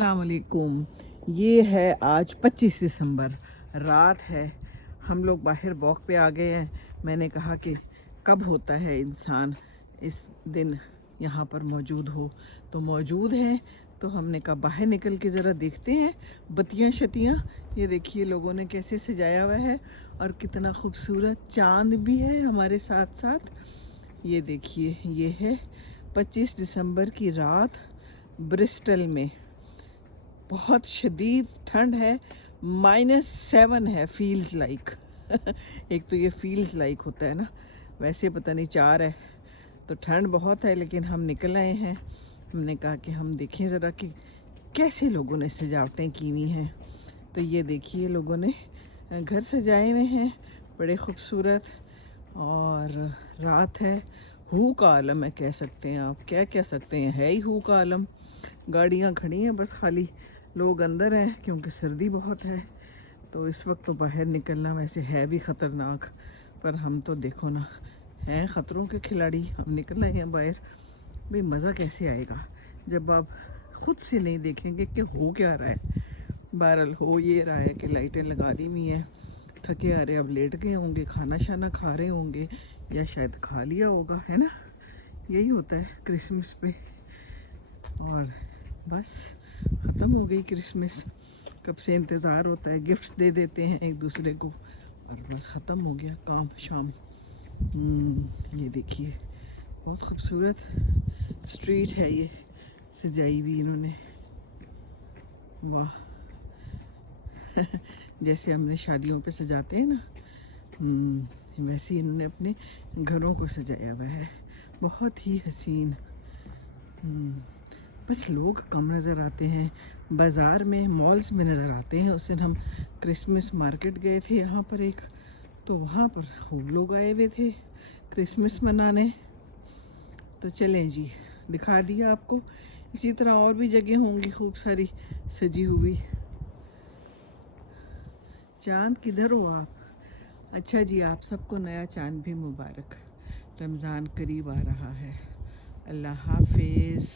अस्सलामुअलैकुम। ये है आज 25 दिसंबर, रात है। हम लोग बाहर वॉक पे आ गए हैं। मैंने कहा कि कब होता है इंसान इस दिन यहाँ पर मौजूद हो, तो मौजूद हैं। तो हमने कहा बाहर निकल के ज़रा देखते हैं बत्तियाँ शतियाँ। ये देखिए लोगों ने कैसे सजाया हुआ है और कितना खूबसूरत चाँद भी है हमारे साथ साथ। ये देखिए, ये है 25 दिसंबर की रात ब्रिस्टल में। बहुत शदीद ठंड है, -7 है, फील्स लाइक एक तो ये फील्स लाइक होता है ना, वैसे पता नहीं 4 है। तो ठंड बहुत है, लेकिन हम निकल आए हैं। हमने कहा कि हम देखें ज़रा कि कैसे लोगों ने सजावटें की हुई हैं। तो ये देखिए लोगों ने घर सजाए हुए हैं बड़े खूबसूरत। और रात है, हू का आलम है कह सकते हैं आप, क्या कह सकते हैं, है ही हू का आलम। गाड़ियाँ खड़ी हैं बस खाली, लोग अंदर हैं क्योंकि सर्दी बहुत है। तो इस वक्त तो बाहर निकलना वैसे है भी ख़तरनाक, पर हम तो देखो ना हैं ख़तरों के खिलाड़ी। हम निकल आए हैं बाहर। भाई मज़ा कैसे आएगा जब आप ख़ुद से नहीं देखेंगे कि हो क्या रहा है। बहरहाल हो ये रहा है कि लाइटें लगा दी हुई हैं, थके आ रहे अब लेट गए होंगे, खाना शाना खा रहे होंगे या शायद खा लिया होगा, है ना। यही होता है क्रिसमस पे। और बस ख़त्म हो गई क्रिसमस। कब से इंतज़ार होता है, गिफ्ट्स दे देते हैं एक दूसरे को, और बस ख़त्म हो गया काम शाम। ये देखिए बहुत खूबसूरत स्ट्रीट है ये, सजाई हुई इन्होंने, वाह जैसे हमने शादियों पे सजाते हैं ना, वैसे ही इन्होंने अपने घरों को सजाया हुआ है, बहुत ही हसीन। बस लोग कम नज़र आते हैं, बाज़ार में मॉल्स में नज़र आते हैं। उस दिन हम क्रिसमस मार्केट गए थे यहाँ पर एक, तो वहाँ पर खूब लोग आए हुए थे क्रिसमस मनाने। तो चलें जी, दिखा दिया आपको। इसी तरह और भी जगह होंगी खूब सारी सजी हुई। चाँद किधर हो आप? अच्छा जी, आप सबको नया चाँद भी मुबारक। रमज़ान करीब आ रहा है। अल्लाह हाफिज़।